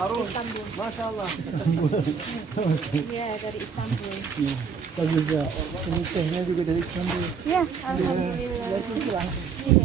Harun, Masya Allah. Iya, dari Istanbul. Iya, bagus ya. Ini tehnya juga dari Istanbul. Iya, alhamdulillah. Iya. Iya.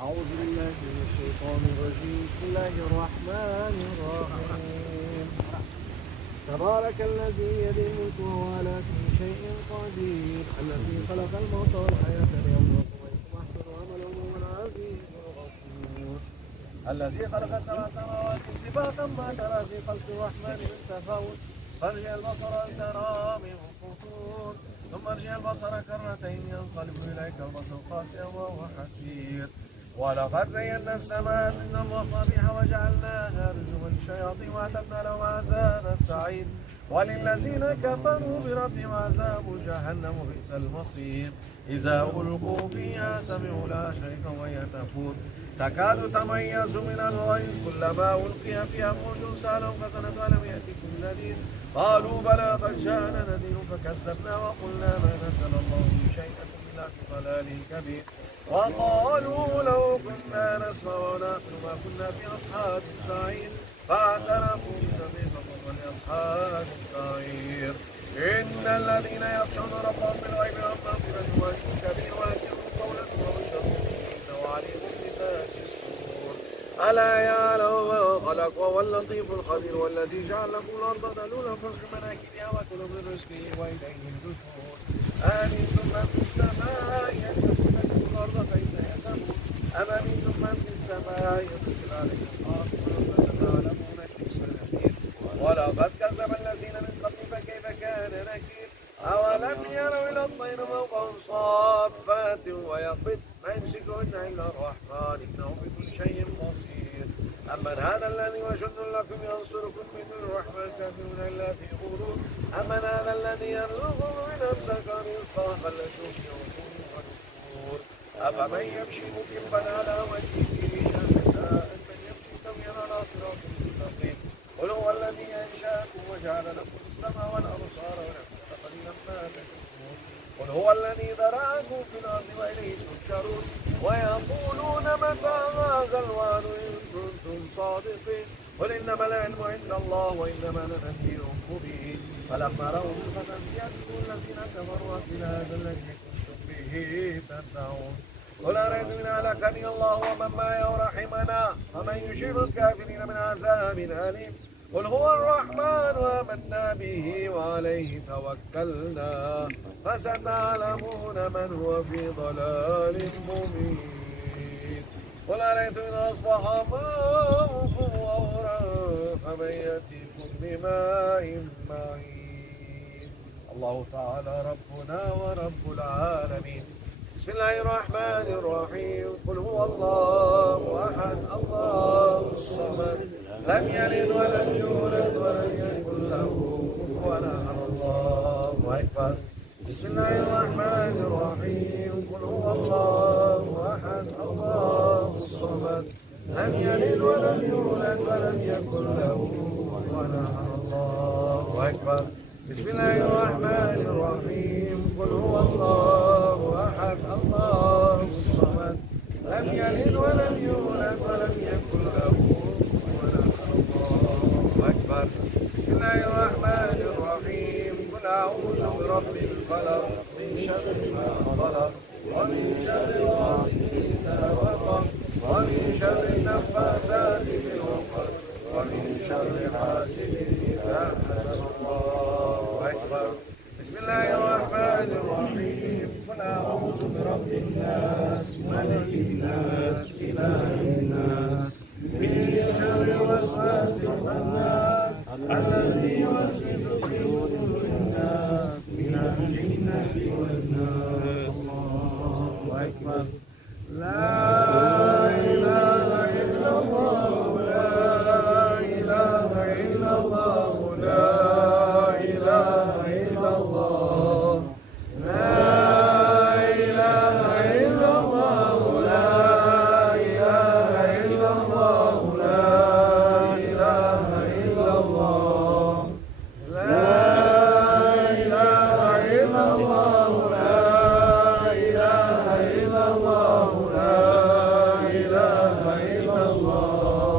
أعوذ بالله من الشيطان الرجيم بسم الله الرحمن الرحيم تبارك الذي بيده الملك وهو على كل شيء قدير الذي خلق الموت والحياة ليبلوكم أيكم أحسن عملا وهو العزيز الغفور الذي خلق سبع سماوات طباقا ما ترى في خلق الرحمن من تفاوت فارجع البصر هل ترى من فطور ثم ارجع البصر كرتين ينقلب إليك البصر خاسئا وهو حسير ولقد زينا السماء من المصابيح وجعلناها رجوما للشياطين واعتدنا لهم عذاب السعير وللذين كفروا بربهم عذاب جهنم بئس المصير إذا ألقوا فيها سمعوا لها شيئا وهي تفور تكاد تميز من الغيظ كلما ألقي فيها فوج سألهم خزنة ألم يأتكم نذير قالوا بلى قد جاءنا نذير فكذبنا وقلنا ما نزل الله من شيء إلا في ضلال كبير وقالوا لو كنا نسمع ونعقل ما كنا في أصحاب السعير فاعترفوا بذنبهم فقالوا لأصحاب السعير إن الذين يخشون ربهم بالغيب لهم مغفرة وأجر كبير وأسروا قولكم وأجروا إنه عليم بذات الصدور ألا يعلم ما خلق وهو اللطيف الخبير والذي جعل لكم الأرض ذلولا فامشوا مناكبها وكلوا من رزقه وإليه النشور آمنتم من في السماء أن يخسف لكم الأرض فإذا هي تمور أم أمنتم من في السماء يرسل عليكم حاصبا فستعلمون كيف نذير ولقد كذب الذين من قبل فكيف كان نكير أولم يروا إلى الطير فوقهم صافات ويقبض ما يمسكهن إلا الرحمن إنه بكل شيء بصير أمن هذا الذي وجد لكم ينصركم من الرحمن كافرون إلا في غرور أمن هذا الذي يرزقكم من أمسك رزقه بل لستم في عتو ونفور أفمن يمشي مكبا على وجهه أهدى أمن يمشي سويا على صراط مستقيم قل هو الذي أنشأكم وجعل لكم السمع والأبصار والأفئدة قليلا ما تشكرون قل هو الذي ذرأكم في الأرض وإليه تحشرون ويقولون متى هذا الوعد إن كنتم صادقين قل إنما العلم عند الله وإنما أنا نذير مبين فلما رأوا بالفتى الذين كفروا إلى هذا الذي كنتم به تدعون قل أرأيتم إن أهلكني الله ومن معي ورحمنا فمن يجيب الكافرين من عذاب أليم قل هو الرحمن آمنا به وعليه توكلنا فستعلمون من هو في ضلال مبين قل أرأيتم إن أصبح ماؤكم غورا فمن يأتيكم بماء معين الله تعالى ربنا ورب العالمين بسم الله الرحمن الرحيم قل هو الله أحد الله الصمد لم يلد ولم يولد ولم يكن له كفوا أحد الله أكبر بسم الله الرحمن الرحيم قل هو الله أحد الله الصمد لم يلد ولم يولد ولم يكن له كفوا أحد الله أكبر بسم الله الرحمن الرحيم قل هو الله أحد الله الصمد لم يلد ولم يولد ولم يكن له كفوا أحد الله أكبر بسم الله الرحمن الرحيم قل أعوذ برب الفلق من شر ما خلق ومن شر غاسق إذا وقب ومن شر النفاثات في العقد ومن شر حاسد إذا حسد. الله أكبر. بسم الله الرحمن الرحيم. قل أعوذ برب الناس ملك الناس إله الناس من شر الوسواس الخناس الذي يوسوس في صدور الناس من الجنة والناس. الله أكبر. لا إله إلا الله لا إله إلا الله لا إله إلا الله لا إله إلا الله لا إله إلا الله لا إله إلا الله لا إله إلا الله لا إله إلا الله لا إله إلا الله لا إله إلا الله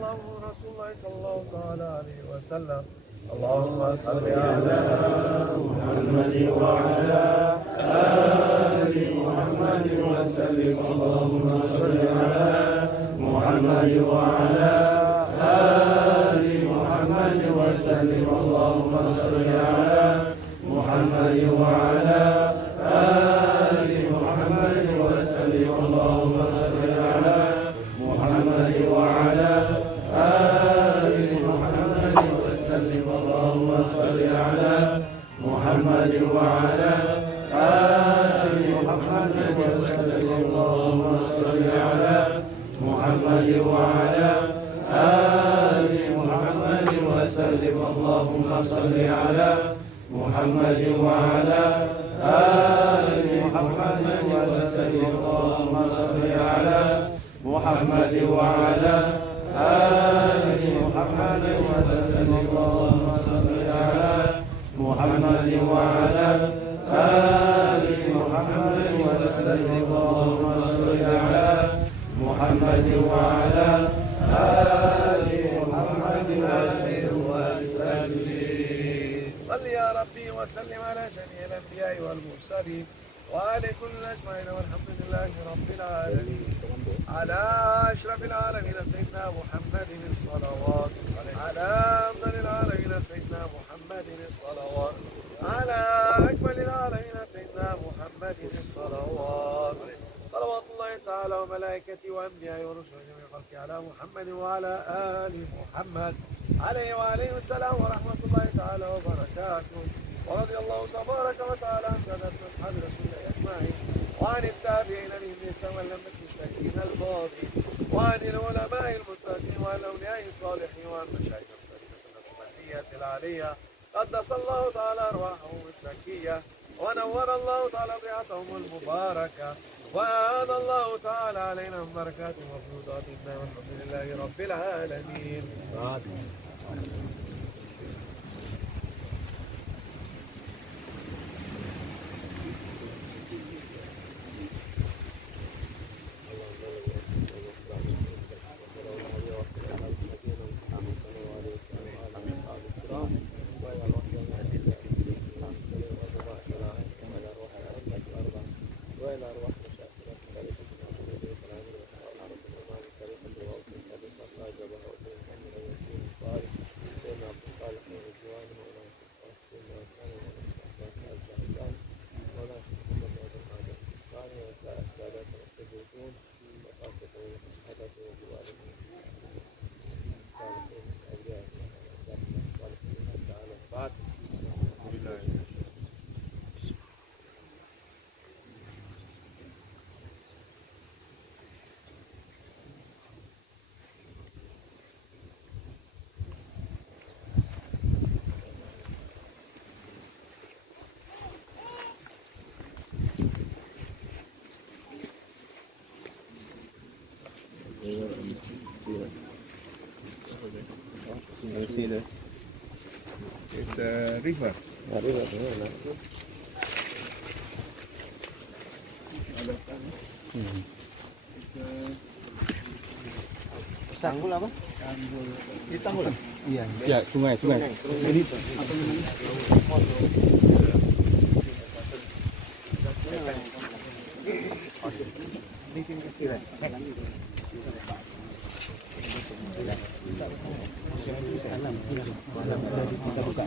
محمد رسول الله صلى الله تعالى عليه وسلم. اللهم صل على محمد وعلى آل محمد وسلم. اللهم صل على محمد وعلى آل محمد وسلم. اللهم صل على محمد وعلى آل محمد وسلم. اللهم صل على محمد وعلى آل محمد وسلم. اللهم صل على محمد وعلى آل محمد وسلم. اللهم صل على محمد وعلى آل محمد وسلم. اللهم صل على محمد وعلى آل محمد وسلم. اللهم صل على محمد وعلى آل محمد وسلم. اللهم صل على محمد وعلى آل محمد وسلم. اللهم صل على محمد وعلى آل محمد وسلم. صل يا ربي وسلم على جميع الأنبياء والمرسلين وآل كل أجمعين والحمد لله رب العالمين. على أشرف العالمين سيدنا محمد الصلوات على أفضل العالمين سيدنا محمد الصلوات على أكمل العالمين سيدنا محمد الصلوات. صلوات الله تعالى وملائكته وأنبيائه ورسله جميع خلقه على محمد وعلى آل محمد عليه وعليه السلام ورحمة الله تعالى وبركاته. ورضي الله تبارك وتعالى عن سادتنا أصحاب رسول الله أجمعين وعن التابعين لهم بإحسان والأئمة المجتهدين الفاضلين وعن العلماء المتقين وعن الأولياء الصالحين وعن مشايخ الطريقة العالية قدس الله تعالى أرواحهم الزكية ونور الله تعالى بيعتهم المباركة وأعان الله تعالى علينا من بركاته وفيوضاتنا والحمد لله رب العالمين. See the It's a river. river. Tanggul apa? Ini tanggul. Iya. Ya, sungai. Ini apa namanya? Terima kasih. Kita buka.